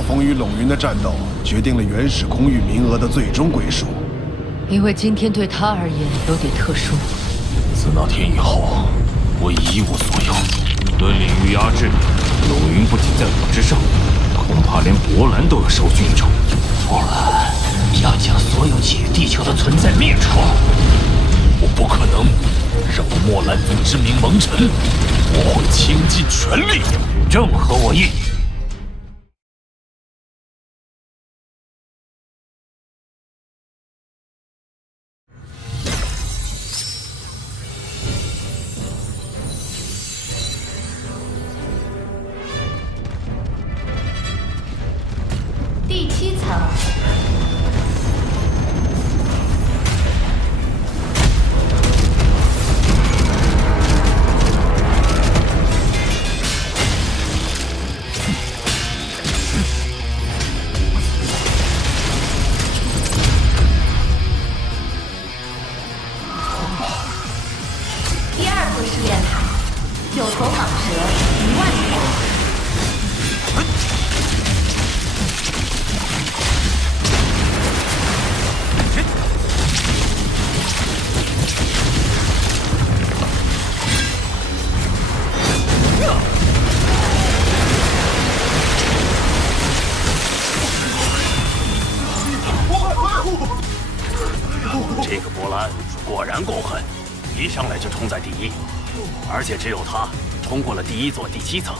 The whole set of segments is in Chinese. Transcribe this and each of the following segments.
暴风与龙云的战斗，决定了原始空域名额的最终归属。因为今天对他而言有点特殊。自那天以后，我已一无所有。论领域压制，龙云不仅在我之上，恐怕连博兰都要受郡主。博兰要将所有基于地球的存在灭除。我不可能让莫兰族之名蒙尘，我会倾尽全力。正合我意。第7层。第2座试炼塔，9头蟒蛇1万头。这个波兰果然够狠，一上来就冲在第一，而且只有他冲过了第1座第7层。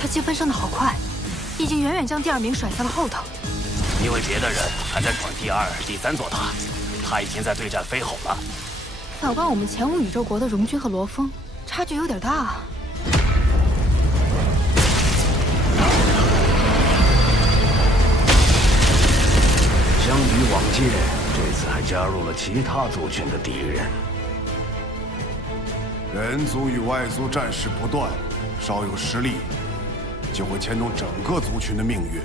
他积分升得好快，已经远远将第2名甩在了后头。因为别的人还在闯第2、第3座塔，他已经在对战飞吼了。反观我们前5宇宙国的荣军和罗峰，差距有点大啊。相比往届，这次还加入了其他族群的敌人。人族与外族战事不断，稍有失利，就会牵动整个族群的命运。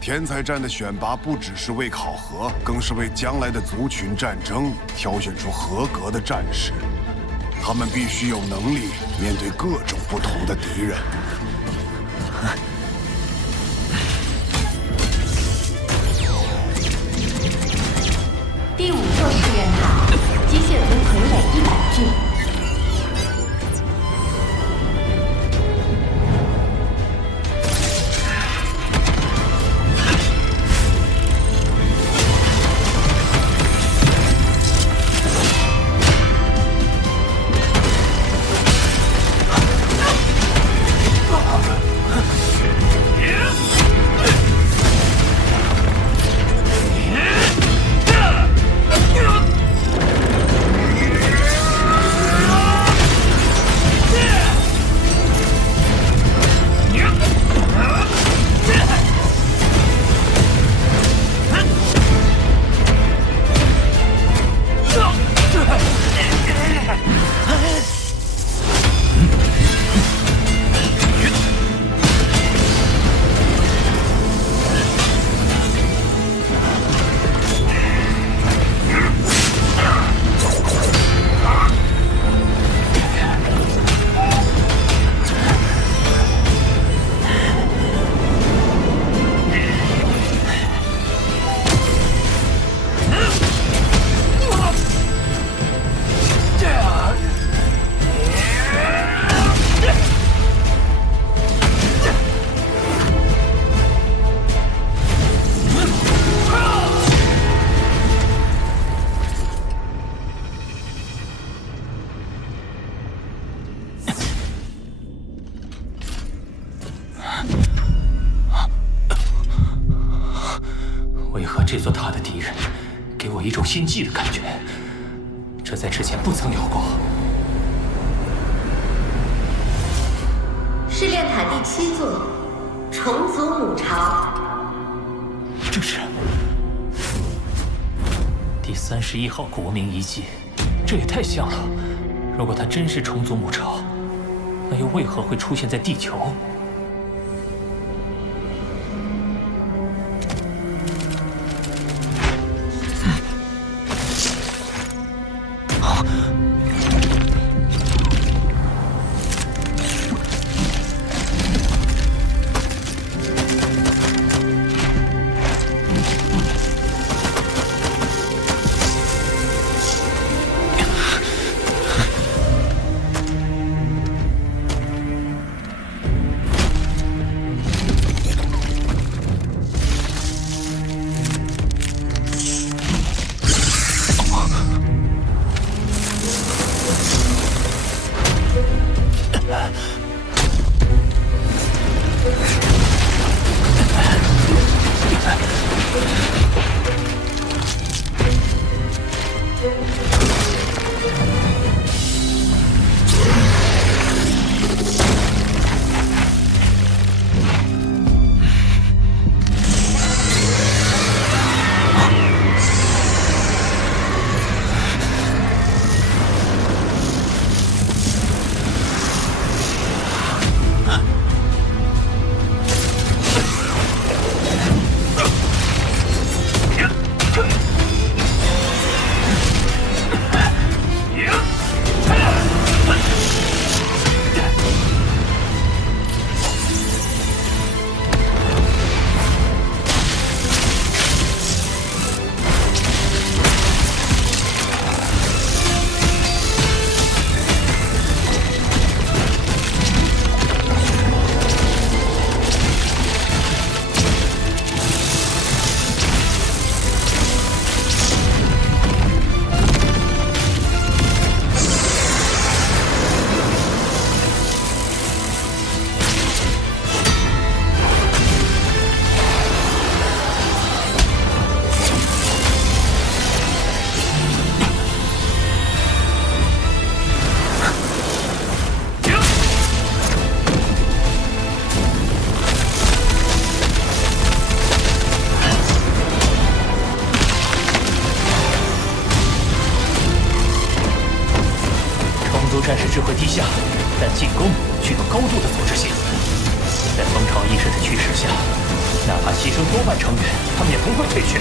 天才战的选拔不只是为考核，更是为将来的族群战争挑选出合格的战士。他们必须有能力面对各种不同的敌人。第5座试炼塔，机械族傀儡100具。为何这座塔的敌人给我一种心悸的感觉？这在之前不曾有过。试炼塔第7座，虫族母巢。这是第31号国民遗迹，这也太像了。如果它真是虫族母巢，那又为何会出现在地球？势会低下，但进攻具有高度的组织性。在蜂巢意识的驱使下，哪怕牺牲多半成员，他们也不会退却。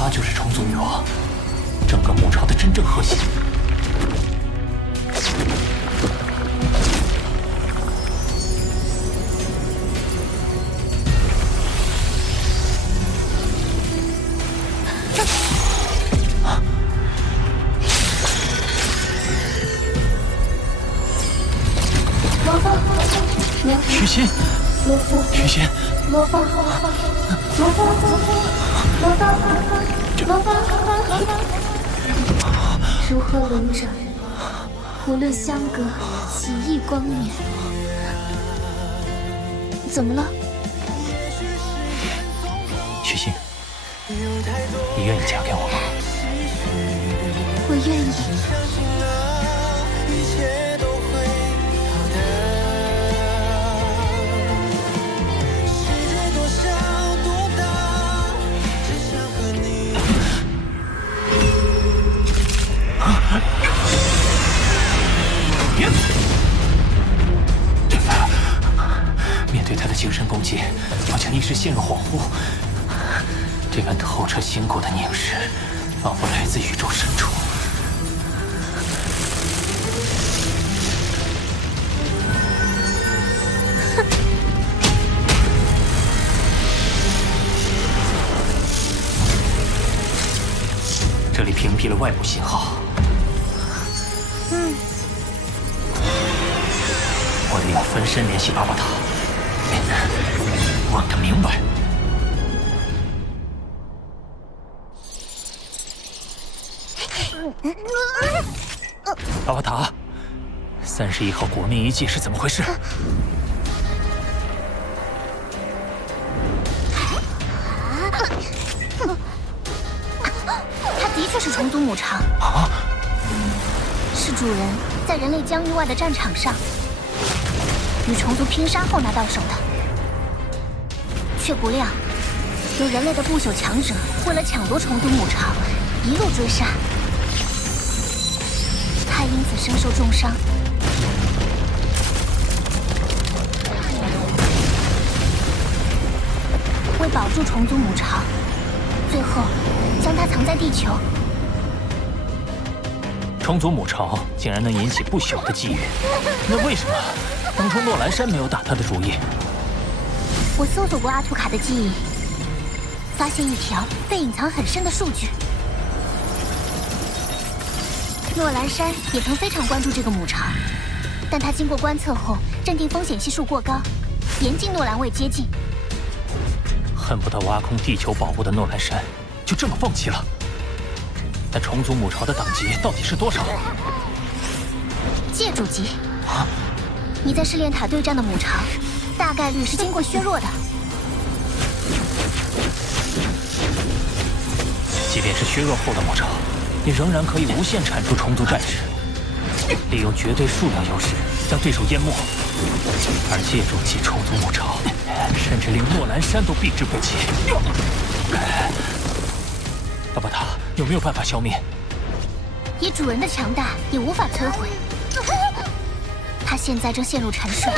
他就是虫族女王，整个母巢的真正核心。许仙，许仙，如何轮转，无论相隔几亿光年。怎么了？许仙，你愿意嫁给我吗？我愿意。面对他的精神攻击，好像一时陷入恍惚。这般透彻心骨的凝视，仿佛来自宇宙深处。这里屏蔽了外部信号。我得用分身联系巴巴塔，问个明白。巴巴塔，31号国民遗迹是怎么回事？它的确是虫族母巢，是主人在人类疆域外的战场上与虫族拼杀后拿到手的，却不料有人类的不朽强者为了抢夺虫族母巢，一路追杀，他因此身受重伤。为保住虫族母巢，最后将它藏在地球。虫族母巢竟然能引起不朽的觊觎，那为什么当初诺兰山没有打他的主意？我搜索过阿图卡的记忆，发现一条被隐藏很深的数据。诺兰山也曾非常关注这个母巢，但他经过观测后，认定风险系数过高，严禁诺兰卫接近。恨不得挖空地球宝物的诺兰山，就这么放弃了。但虫族母巢的等级到底是多少？界主级。你在试炼塔对战的母巢，大概率是经过削弱的。即便是削弱后的魔潮，你仍然可以无限产出虫族战士，利用绝对数量优势将对手淹没，而借助其虫族魔潮，甚至令莫兰山都避之不及。巴巴塔有没有办法消灭？以主人的强大，也无法摧毁。他现在正陷入沉睡，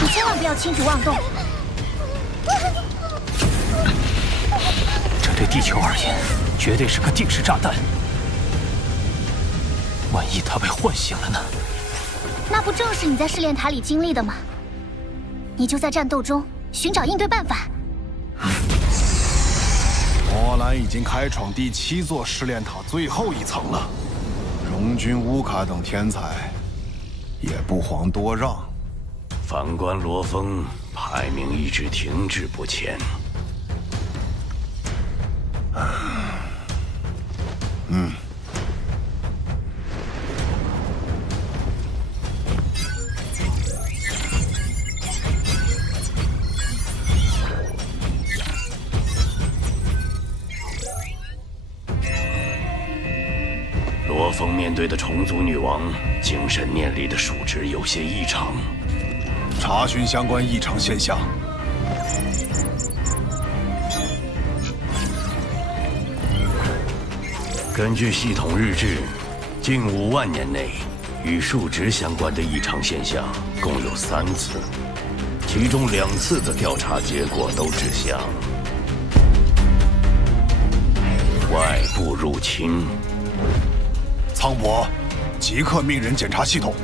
你千万不要轻举妄动。这对地球而言，绝对是个定时炸弹。万一他被唤醒了呢？那不正是你在试炼塔里经历的吗？你就在战斗中寻找应对办法。魔兰已经开创第7座试炼塔最后一层了，荣军、乌卡等天才也不遑多让。反观罗峰，排名一直停滞不前。罗峰面对的虫族女王，精神念力的数值有些异常。查询相关异常现象。根据系统日志，近5万年内与数值相关的异常现象共有3次，其中2次的调查结果都指向外部入侵。苍伯，即刻命人检查系统。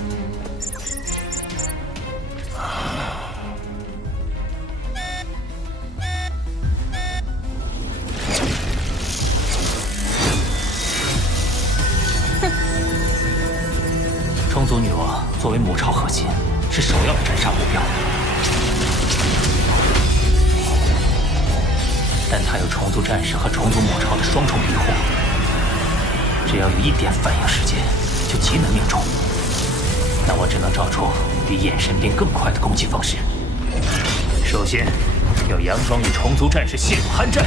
虫族女王作为母巢核心，是首要的斩杀目标。但她有虫族战士和虫族母巢的双重庇护，只要有一点反应时间，就极能命中。那我只能找出比眼神兵更快的攻击方式。首先，要佯装与虫族战士陷入酣战。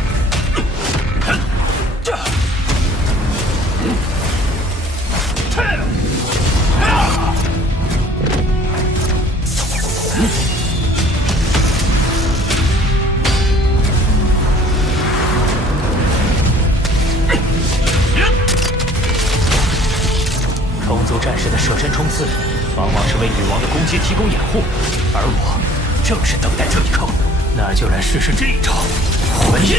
虫族战士的舍身冲刺，往往是为女王的攻击提供掩护，而我正是等待这一刻。那就来试试这一招，魂印。